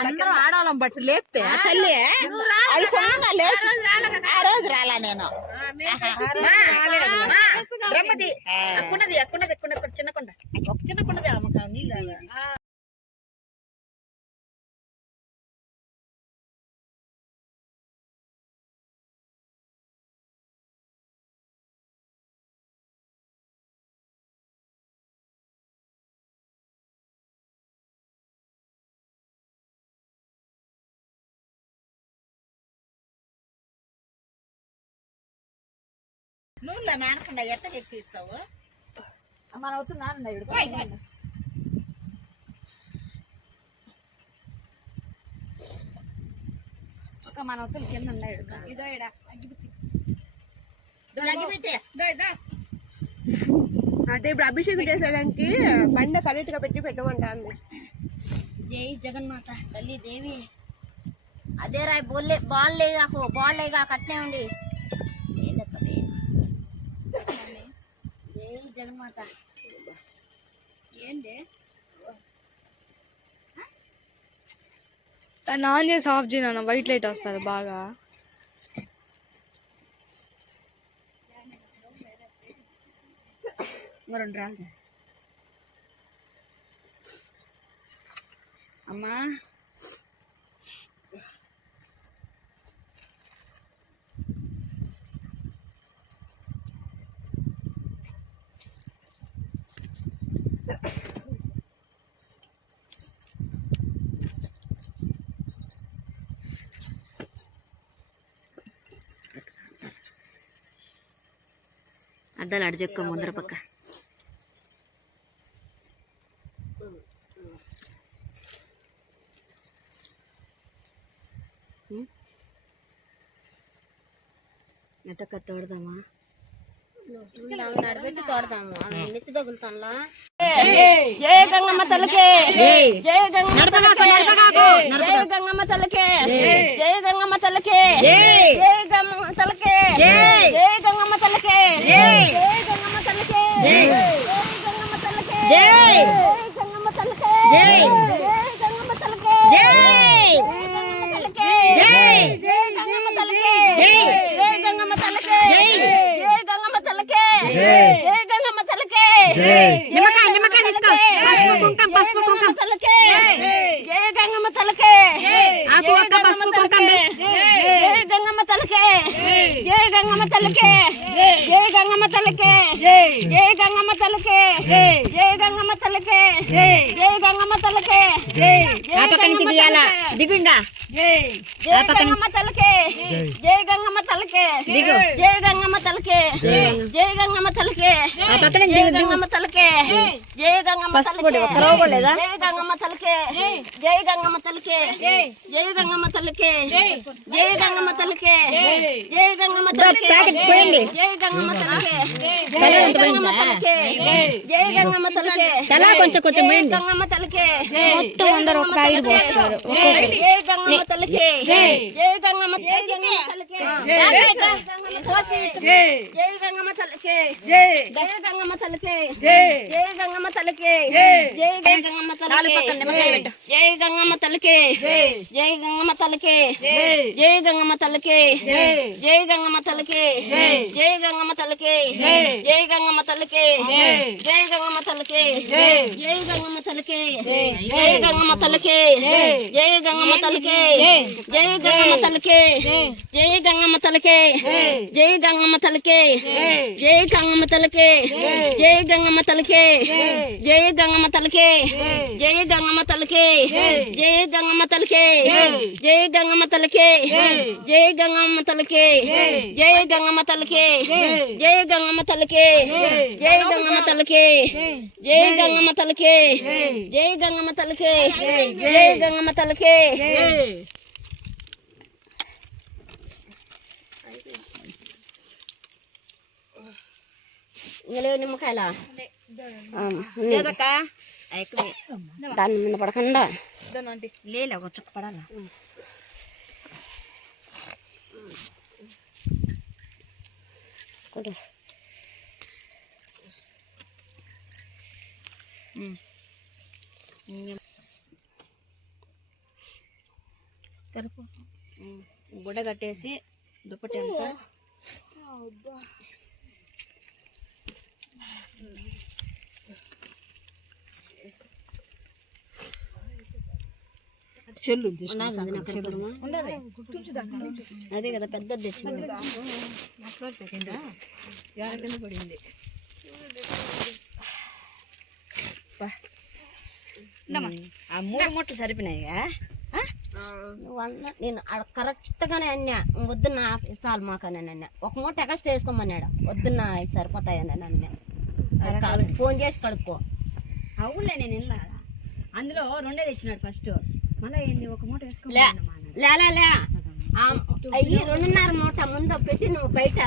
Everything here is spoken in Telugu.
అందరం ఆడవాళ్ళం బట్టి లేపితే. తల్లి? అది లేచి ఆ రోజు రాలా నేను. చిన్న కొండ. ఒక చిన్న కొండది అమ్మక నీళ్ళు నానకుండా ఎక్కిస్తావు మన ఒక మన అవుతులు కింద ఉన్నాయి ఇదో ఇడ అగ్గిపెట్టి. అంటే ఇప్పుడు అభిషేకం చేసేదానికి బండ కరెక్ట్గా పెట్టి పెట్టమంటాంది. జై జగన్మాత తల్లి దేవి. అదే రాయ్ బోల్లే బాల్ లేగాకు బాల్ లేగా కట్నే ఉండి. జై జగన్మాత ఏంది దాన్ని ఆన్ చేసి ఆఫ్ చేయను వైట్ లైట్ వస్తుంది బాగా. రెండు అమ్మా. అద్దాలు అడిచెక్క ముందర పక్క. ఎట్టక్క తోడదామా? నడబెట్టి తోడదాము నెత్తి తగులుతాంలా జయ గంగమ్మ తలకే జయ గంగమ్మ తలకే జయ గంగమ్మ తలకే జయ గంగమ్మ జయ గంగమ్మ జయ గంగమ్మ జయ గంగమ్మ జయ నిమ్మకాయ నిమ్మకాయ తీసుకో పసుపు కుంకం పసుపు కుంకం గంగమ్మ తల్లికే జై గంగమ్మ తల్లికే జై గంగమ్మ తల్లికే జై గంగమ్మ తల్లికే జై గంగమ్మ తల్లికే ఆ పక్క నుంచి దిగాల దిగు ఇంకా జై గంగమ్మ తల్లికే జై గంగమ్మ తల్లికే దిగు జై గంగమ్మ తల్లికే జై గంగమ్మ తల్లికే ఆ పక్క నుంచి దిగు గంగమ్మ తల్లికే జై గంగమ్మ తల్లికే జై గంగమ్మ తల్లికే జై గంగమ్మ తల్లికే జై గంగమ్మ తల్లికే జై గంగమ్మ తల్లికే జై గంగమ్మ తల్లికే ప్యాకెట్ పోయండి తలా కొంచెం కొంచెం పోయండి మొత్తం అందరూ ఒక ప్యాకెట్ పోస్తారు జై గంగమ్మ తలకే జై గంగమ్మ తలకే జై గంగమ్మ తలకే జై గంగమ్మ తల తలకే జయ గంగమ్మ తలకే జయ గంగమ్మ తలకే జయ గంగమ్మ తలకే జయ గంగమ్మ తలకే జయ గంగమ్మ తలకే జయ గంగమ్మ తలకే జయ గంగమ్మ తలకే జయ గంగమ్మ తలకే జయ గంగమ్మ తలకే జయ గంగమ్మ తలకే జయ గంగమ్మ తలకే జయ గంగమ్మ తలకే జయ గంగమ్మ తలకే జయ గంగమ్మ తలకే జయ గంగమ్మ తలకే జయ గంగమ్మ తలకే జయ జయ గంగమ్మ తల్లికి. జయ గంగమ్మ తల్లికి. జయ గంగమ్మ తల్లికి. జయ గంగమ్మ తల్లికి. జయ గంగమ్మ తల్లికి. జయ గంగమ్మ తల్లికి. ఇంకలేవు నిమ్మకాయలా? దాని మీద పడకుండా. లేలే ఒక చుక్క పడాలా? Oder? కరుపు గుడ్డ కట్టేసి దుప్పటి అంతా. అదే కదా పెద్దది తెచ్చింది ఆ మూడు ముట్లు సరిపోయినాయిగా? ఆ? నువ్వు అన్న నేను కరెక్ట్గానే అన్నా. వద్దున్న చాలు మాకని అన్నా. ఒక మూట ఎక్స్ట్రా వేసుకోమన్నాడు వద్దున్న సరిపోతాయని అన్నా ఫోన్ చేసి కడుక్కో. అవునులే నేను అందులో రెండే తెచ్చినాడు ఫస్ట్. మళ్ళీ ఏంది ఒక మూట లే వేసుకోమన్నా లే లే, లే. ఆ, అయ్యి రెండున్నర మూట ముందు పెట్టి నువ్వు బయట.